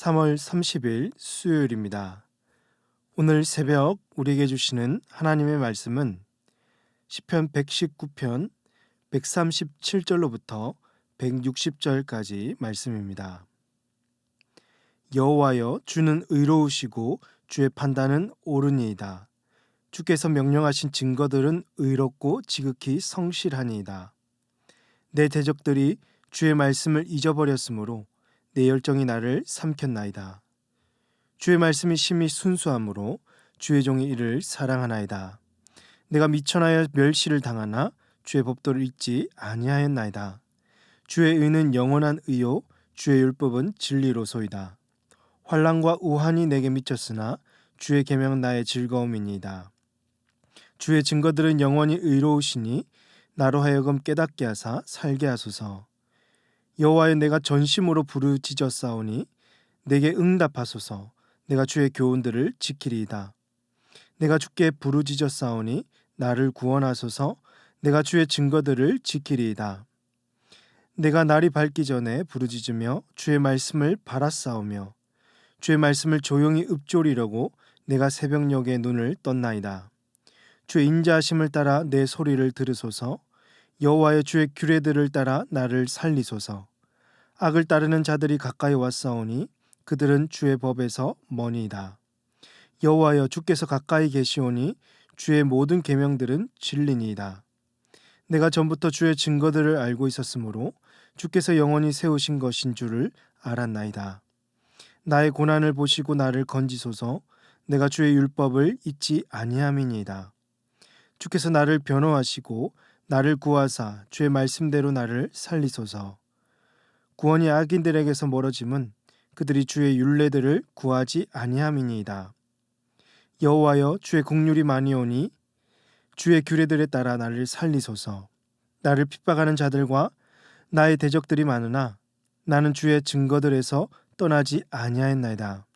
3월 30일 수요일입니다. 오늘 새벽 우리에게 주시는 하나님의 말씀은 시편 119편 137절로부터 160절까지 말씀입니다. 여호와여, 주는 의로우시고 주의 판단은 옳으니이다. 주께서 명령하신 증거들은 의롭고 지극히 성실하니이다. 내 대적들이 주의 말씀을 잊어버렸으므로 내 열정이 나를 삼켰나이다. 주의 말씀이 심히 순수하므로 주의 종이 이를 사랑하나이다. 내가 미천하여 멸시를 당하나 주의 법도를 잊지 아니하였나이다. 주의 의는 영원한 의요 주의 율법은 진리로소이다. 환난과 우환이 내게 미쳤으나 주의 계명은 나의 즐거움이니이다. 주의 증거들은 영원히 의로우시니 나로 하여금 깨닫게 하사 살게 하소서. 여호와여, 내가 전심으로 부르짖었사오니 내게 응답하소서. 내가 주의 교훈들을 지키리이다. 내가 주께 부르짖었사오니 나를 구원하소서. 내가 주의 증거들을 지키리이다. 내가 날이 밝기 전에 부르짖으며 주의 말씀을 바라싸우며 주의 말씀을 조용히 읊조리려고 내가 새벽녘에 눈을 떴나이다. 주의 인자하심을 따라 내 소리를 들으소서. 여호와의 주의 규례들을 따라 나를 살리소서. 악을 따르는 자들이 가까이 왔사오니 그들은 주의 법에서 머니이다. 여호와여, 주께서 가까이 계시오니 주의 모든 계명들은 진리니이다. 내가 전부터 주의 증거들을 알고 있었으므로 주께서 영원히 세우신 것인 줄을 알았나이다. 나의 고난을 보시고 나를 건지소서. 내가 주의 율법을 잊지 아니함이니이다. 주께서 나를 변호하시고 나를 구하사 주의 말씀대로 나를 살리소서. 구원이 악인들에게서 멀어짐은 그들이 주의 율례들을 구하지 아니함이니이다. 여호와여, 주의 긍휼이 많이오니 주의 규례들에 따라 나를 살리소서. 나를 핍박하는 자들과 나의 대적들이 많으나 나는 주의 증거들에서 떠나지 아니하였나이다.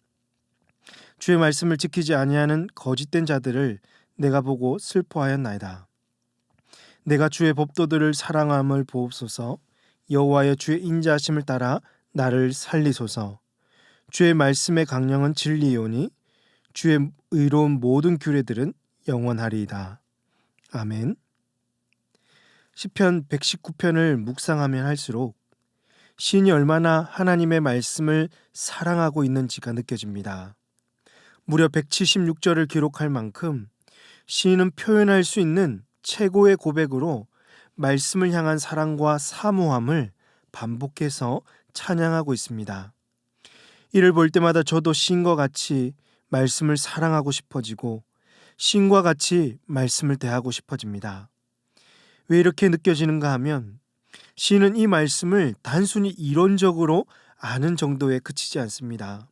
주의 말씀을 지키지 아니하는 거짓된 자들을 내가 보고 슬퍼하였나이다. 내가 주의 법도들을 사랑함을 보옵소서. 여호와여, 주의 인자하심을 따라 나를 살리소서. 주의 말씀의 강령은 진리이오니 주의 의로운 모든 규례들은 영원하리이다. 아멘. 시편 119편을 묵상하면 할수록 시인이 얼마나 하나님의 말씀을 사랑하고 있는지가 느껴집니다. 무려 176절을 기록할 만큼 시인은 표현할 수 있는 최고의 고백으로 말씀을 향한 사랑과 사모함을 반복해서 찬양하고 있습니다. 이를 볼 때마다 저도 시인과 같이 말씀을 사랑하고 싶어지고 시인과 같이 말씀을 대하고 싶어집니다. 왜 이렇게 느껴지는가 하면 시인은 이 말씀을 단순히 이론적으로 아는 정도에 그치지 않습니다.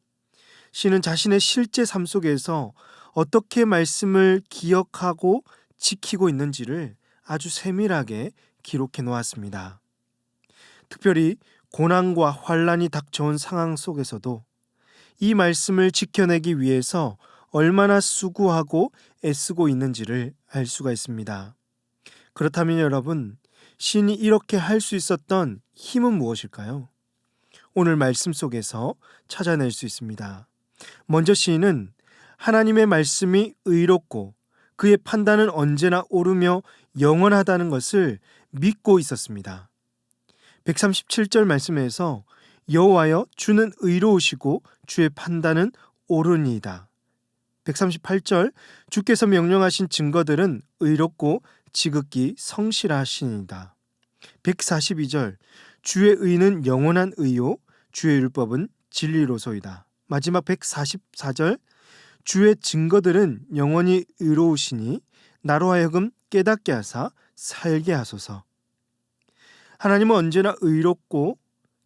시인은 자신의 실제 삶 속에서 어떻게 말씀을 기억하고 지키고 있는지를 아주 세밀하게 기록해 놓았습니다. 특별히 고난과 환난이 닥쳐온 상황 속에서도 이 말씀을 지켜내기 위해서 얼마나 수고하고 애쓰고 있는지를 알 수가 있습니다. 그렇다면 여러분, 시인이 이렇게 할 수 있었던 힘은 무엇일까요? 오늘 말씀 속에서 찾아낼 수 있습니다. 먼저 시인은 하나님의 말씀이 의롭고 그의 판단은 언제나 옳으며 영원하다는 것을 믿고 있었습니다. 137절 말씀에서 여호와여, 주는 의로우시고 주의 판단은 옳으니이다. 138절 주께서 명령하신 증거들은 의롭고 지극히 성실하시니이다. 142절 주의 의는 영원한 의요 주의 율법은 진리로소이다. 마지막 144절 주의 증거들은 영원히 의로우시니 나로 하여금 깨닫게 하사 살게 하소서. 하나님은 언제나 의롭고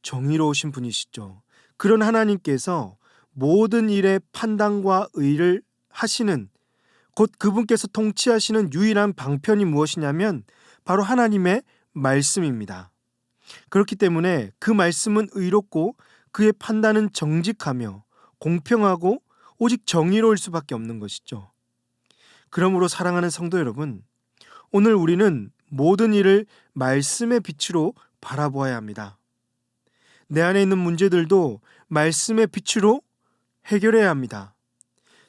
정의로우신 분이시죠. 그런 하나님께서 모든 일에 판단과 의를 하시는, 곧 그분께서 통치하시는 유일한 방편이 무엇이냐면 바로 하나님의 말씀입니다. 그렇기 때문에 그 말씀은 의롭고 그의 판단은 정직하며 공평하고 오직 정의로울 수밖에 없는 것이죠. 그러므로 사랑하는 성도 여러분, 오늘 우리는 모든 일을 말씀의 빛으로 바라보아야 합니다. 내 안에 있는 문제들도 말씀의 빛으로 해결해야 합니다.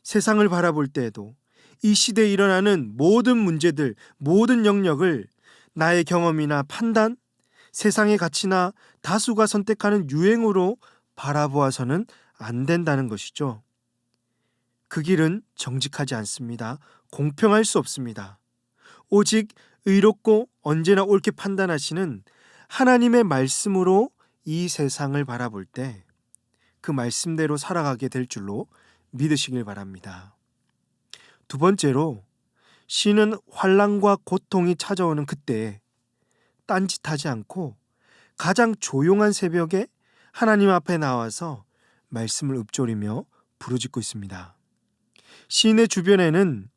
세상을 바라볼 때에도 이 시대에 일어나는 모든 문제들, 모든 영역을 나의 경험이나 판단, 세상의 가치나 다수가 선택하는 유행으로 바라보아서는 안 된다는 것이죠. 그 길은 정직하지 않습니다. 공평할 수 없습니다. 오직 의롭고 언제나 옳게 판단하시는 하나님의 말씀으로 이 세상을 바라볼 때 그 말씀대로 살아가게 될 줄로 믿으시길 바랍니다. 두 번째로, 시인은 환난과 고통이 찾아오는 그때에 딴짓하지 않고 가장 조용한 새벽에 하나님 앞에 나와서 말씀을 읊조리며 부르짖고 있습니다. 시인의 주변에는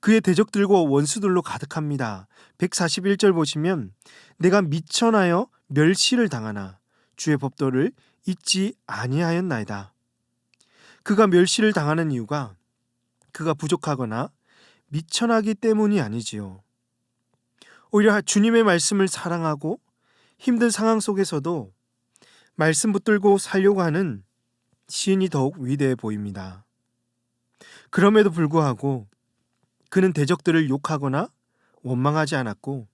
그의 대적들과 원수들로 가득합니다. 141절 보시면 내가 미천하여 멸시를 당하나 주의 법도를 잊지 아니하였나이다. 그가 멸시를 당하는 이유가 그가 부족하거나 미천하기 때문이 아니지요. 오히려 주님의 말씀을 사랑하고 힘든 상황 속에서도 말씀 붙들고 살려고 하는 시인이 더욱 위대해 보입니다. 그럼에도 불구하고 그는 대적들을 욕하거나 원망하지 않았고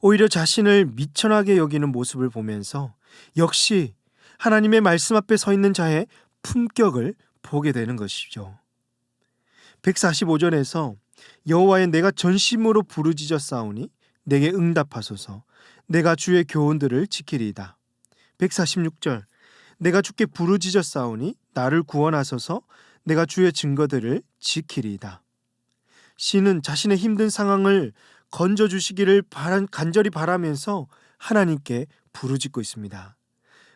오히려 자신을 미천하게 여기는 모습을 보면서 역시 하나님의 말씀 앞에 서 있는 자의 품격을 보게 되는 것이죠. 145절에서 여호와의 내가 전심으로 부르짖어 싸우니 내게 응답하소서. 내가 주의 교훈들을 지키리이다. 146절 내가 주께 부르짖어 싸우니 나를 구원하소서. 내가 주의 증거들을 지키리이다. 시인은 자신의 힘든 상황을 건져주시기를 간절히 바라면서 하나님께 부르짖고 있습니다.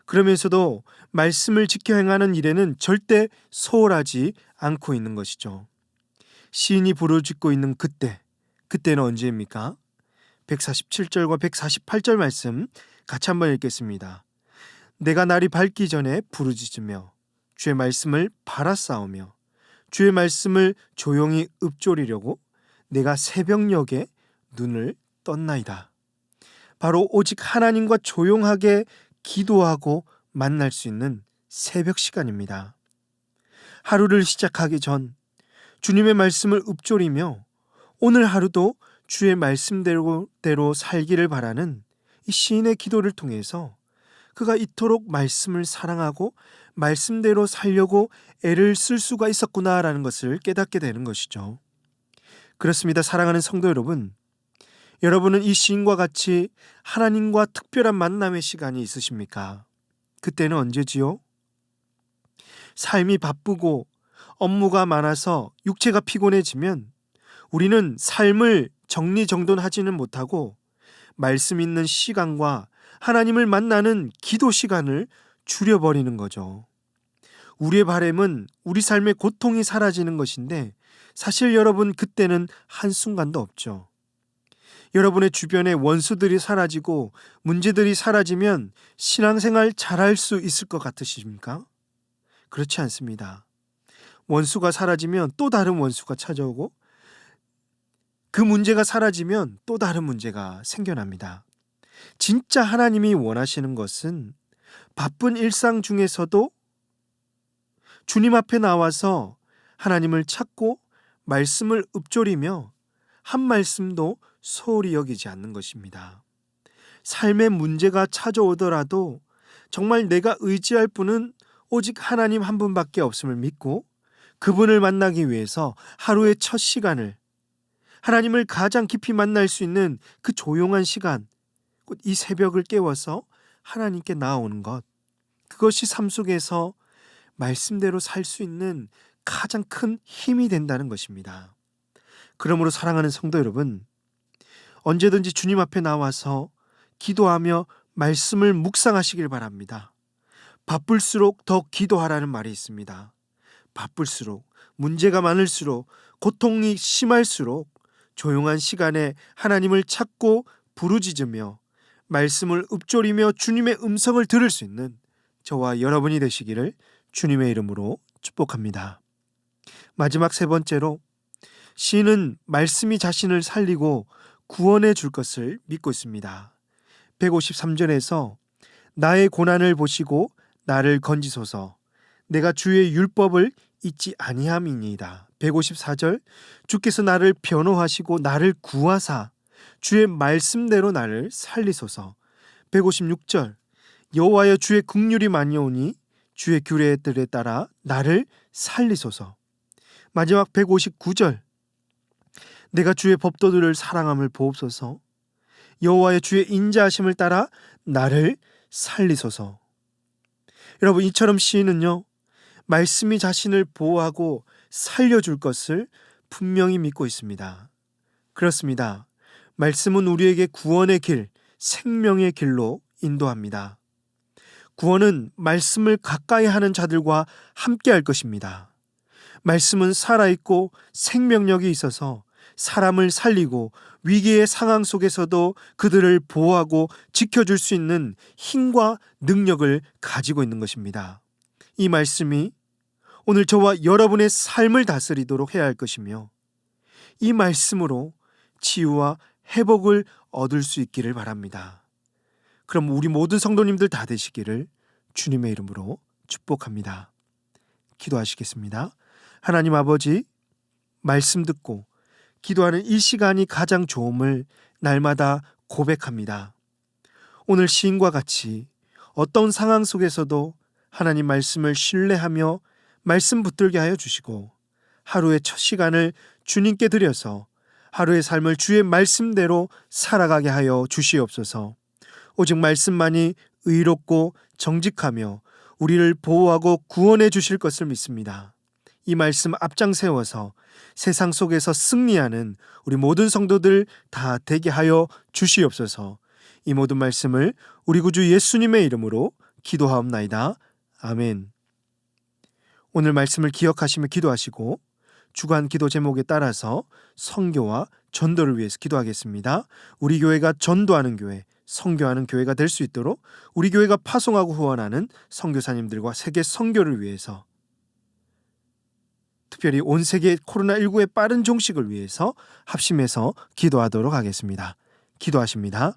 그러면서도 말씀을 지켜 행하는 일에는 절대 소홀하지 않고 있는 것이죠. 시인이 부르짖고 있는 그때는 언제입니까? 147절과 148절 말씀 같이 한번 읽겠습니다. 내가 날이 밝기 전에 부르짖으며 주의 말씀을 바라싸우며 주의 말씀을 조용히 읊조리려고 내가 새벽녘에 눈을 떴나이다. 바로 오직 하나님과 조용하게 기도하고 만날 수 있는 새벽 시간입니다. 하루를 시작하기 전 주님의 말씀을 읊조리며 오늘 하루도 주의 말씀대로 살기를 바라는 이 시인의 기도를 통해서 그가 이토록 말씀을 사랑하고 말씀대로 살려고 애를 쓸 수가 있었구나라는 것을 깨닫게 되는 것이죠. 그렇습니다. 사랑하는 성도 여러분, 여러분은 이 시인과 같이 하나님과 특별한 만남의 시간이 있으십니까? 그때는 언제지요? 삶이 바쁘고 업무가 많아서 육체가 피곤해지면 우리는 삶을 정리정돈하지는 못하고 말씀 있는 시간과 하나님을 만나는 기도 시간을 줄여버리는 거죠. 우리의 바람은 우리 삶의 고통이 사라지는 것인데 사실 여러분 그때는 한순간도 없죠. 여러분의 주변에 원수들이 사라지고 문제들이 사라지면 신앙생활 잘할 수 있을 것 같으십니까? 그렇지 않습니다. 원수가 사라지면 또 다른 원수가 찾아오고 그 문제가 사라지면 또 다른 문제가 생겨납니다. 진짜 하나님이 원하시는 것은 바쁜 일상 중에서도 주님 앞에 나와서 하나님을 찾고 말씀을 읊조리며 한 말씀도 소홀히 여기지 않는 것입니다. 삶의 문제가 찾아오더라도 정말 내가 의지할 분은 오직 하나님 한 분밖에 없음을 믿고 그분을 만나기 위해서 하루의 첫 시간을 하나님을 가장 깊이 만날 수 있는 그 조용한 시간, 곧 이 새벽을 깨워서 하나님께 나아오는 것, 그것이 삶 속에서 말씀대로 살 수 있는 가장 큰 힘이 된다는 것입니다. 그러므로 사랑하는 성도 여러분, 언제든지 주님 앞에 나와서 기도하며 말씀을 묵상하시길 바랍니다. 바쁠수록 더 기도하라는 말이 있습니다. 바쁠수록, 문제가 많을수록, 고통이 심할수록 조용한 시간에 하나님을 찾고 부르짖으며 말씀을 읊조리며 주님의 음성을 들을 수 있는 저와 여러분이 되시기를 주님의 이름으로 축복합니다. 마지막 세 번째로, 시인은 말씀이 자신을 살리고 구원해 줄 것을 믿고 있습니다. 153절에서 나의 고난을 보시고 나를 건지소서. 내가 주의 율법을 잊지 아니함이니이다. 154절 주께서 나를 변호하시고 나를 구하사 주의 말씀대로 나를 살리소서. 156절 여호와여 주의 긍휼이 많이 오니 주의 규례들에 따라 나를 살리소서. 마지막 159절 내가 주의 법도들을 사랑함을 보옵소서. 여호와의 주의 인자하심을 따라 나를 살리소서. 여러분, 이처럼 시인은요, 말씀이 자신을 보호하고 살려줄 것을 분명히 믿고 있습니다. 그렇습니다. 말씀은 우리에게 구원의 길, 생명의 길로 인도합니다. 구원은 말씀을 가까이 하는 자들과 함께 할 것입니다. 말씀은 살아있고 생명력이 있어서 사람을 살리고 위기의 상황 속에서도 그들을 보호하고 지켜줄 수 있는 힘과 능력을 가지고 있는 것입니다. 이 말씀이 오늘 저와 여러분의 삶을 다스리도록 해야 할 것이며, 이 말씀으로 치유와 회복을 얻을 수 있기를 바랍니다. 그럼 우리 모든 성도님들 다 되시기를 주님의 이름으로 축복합니다. 기도하시겠습니다. 하나님 아버지, 말씀 듣고 기도하는 이 시간이 가장 좋음을 날마다 고백합니다. 오늘 시인과 같이 어떤 상황 속에서도 하나님 말씀을 신뢰하며 말씀 붙들게 하여 주시고, 하루의 첫 시간을 주님께 드려서 하루의 삶을 주의 말씀대로 살아가게 하여 주시옵소서. 오직 말씀만이 의롭고 정직하며 우리를 보호하고 구원해 주실 것을 믿습니다. 이 말씀 앞장 세워서 세상 속에서 승리하는 우리 모든 성도들 다 되게 하여 주시옵소서. 이 모든 말씀을 우리 구주 예수님의 이름으로 기도하옵나이다. 아멘. 오늘 말씀을 기억하시며 기도하시고 주간 기도 제목에 따라서 선교와 전도를 위해서 기도하겠습니다. 우리 교회가 전도하는 교회, 선교하는 교회가 될 수 있도록 우리 교회가 파송하고 후원하는 선교사님들과 세계 선교를 위해서, 특별히 온 세계 코로나19의 빠른 종식을 위해서 합심해서 기도하도록 하겠습니다. 기도하십니다.